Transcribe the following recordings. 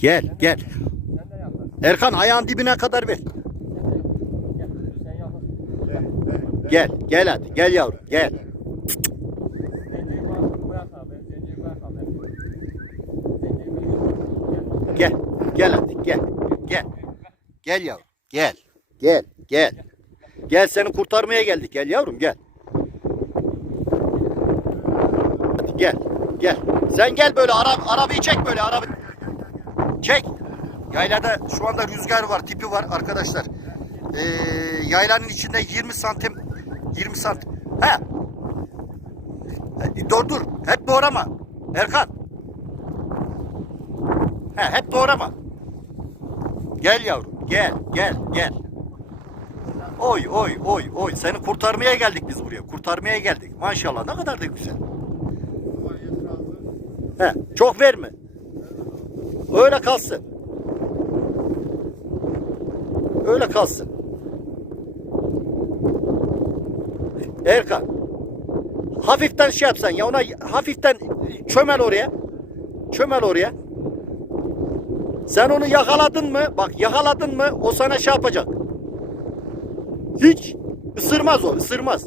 Gel gel. Erkan ayağın dibine kadar ver. Gel. Gel hadi gel yavrum gel. Gel. Gel. Hadi gel. Gel. Gel yavrum. Gel. Gel. Gel. Gel seni kurtarmaya geldik. Gel yavrum gel. Hadi gel. Gel. Sen gel böyle ara, arabayı çek böyle araba. Çek. Yaylada şu anda rüzgar var, tipi var arkadaşlar. Ee, yaylanın içinde 20 santim 20 santim. He. E, Dur dur. Hep doğrama. Erkan. He, hep doğrama. Gel yavrum. Gel, gel, gel. Oy, oy, oy, oy. Seni kurtarmaya geldik biz buraya. Kurtarmaya geldik. Maşallah ne kadar da güzel. He, çok verme. Öyle kalsın. Öyle kalsın. Erkan. Hafiften şey yapsan ya ona hafiften çömel oraya. Çömel oraya. Sen onu yakaladın mı? Bak yakaladın mı o sana şey yapacak. Hiç ısırmaz o, ısırmaz.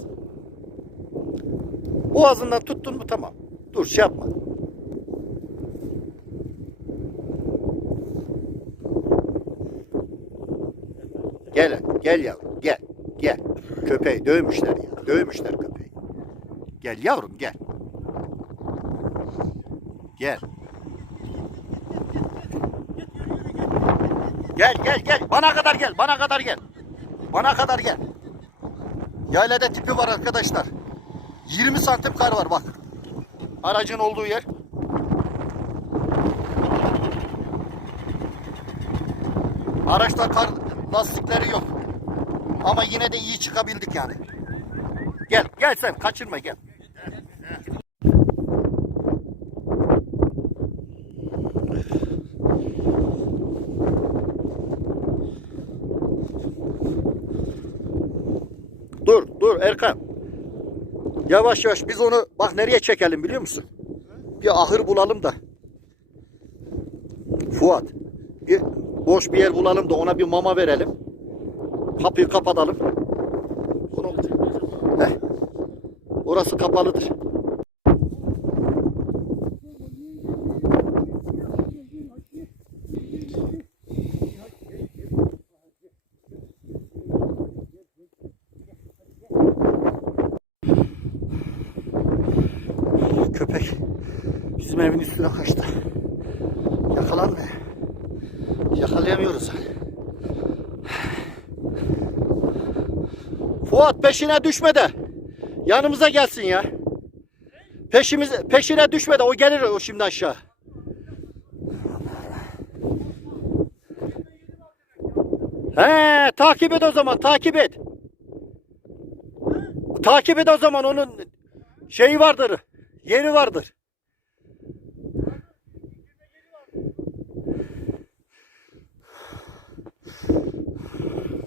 Boğazından tuttun mu tamam. Dur şey yapma. Gel, gel yavrum, gel, gel. Köpeği dövmüşler ya, dövmüşler köpeği. Gel yavrum, gel. Gel. Gel gel gel. Bana kadar gel. Bana kadar gel. Bana kadar gel. Yaylada tipi var arkadaşlar. 20 santim kar var bak. Aracın olduğu yer. Araçta kar lastikleri yok. Ama yine de iyi çıkabildik yani. Gel gel sen kaçırma gel. Dur dur Erkan. Yavaş yavaş biz onu bak nereye çekelim biliyor musun? Bir ahır bulalım da. Fuat. Bir boş bir yer bulalım da ona bir mama verelim. Kapıyı kapatalım. Bunu... Heh. Orası kapalıdır. Köpek bizim evin üstüne kaçtı. Yakalandı. Yakalayamıyoruz. Fuat peşine düşme de. Yanımıza gelsin ya. Peşimiz, peşine düşme de o gelir o şimdi aşağı. He, takip et o zaman, takip et. Takip et o zaman onun şeyi vardır. Yeri vardır. ああ。